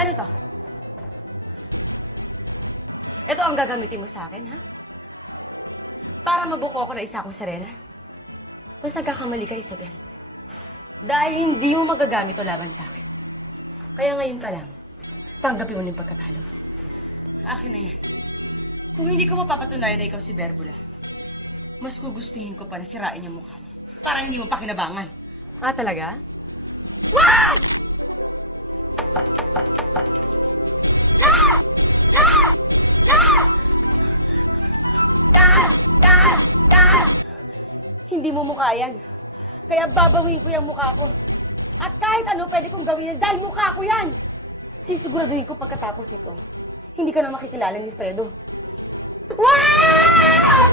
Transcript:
Ano to? Ito ang gagamitin mo sa akin, ha? Para mabuko ako na isa akong Serena? Mas nagkakamali ka, Isabel. Dahil hindi mo magagamit o laban sa akin. Kaya ngayon pa lang, tanggapin mo na yung pagkatalo. Akin na yan. Kung hindi ko mapapatunayan na ikaw si Berbula, mas gugustuhin ko pa na sirain yung mukha mo. Para hindi mo pakinabangan. Ah, talaga? Wow! Hindi mo mukha yan. Kaya babawiin ko yung mukha ko. At kahit ano pwede kong gawin yan dahil mukha ko yan. Sisiguraduhin ko pagkatapos nito, hindi ka na makikilala ni Fredo. Wow!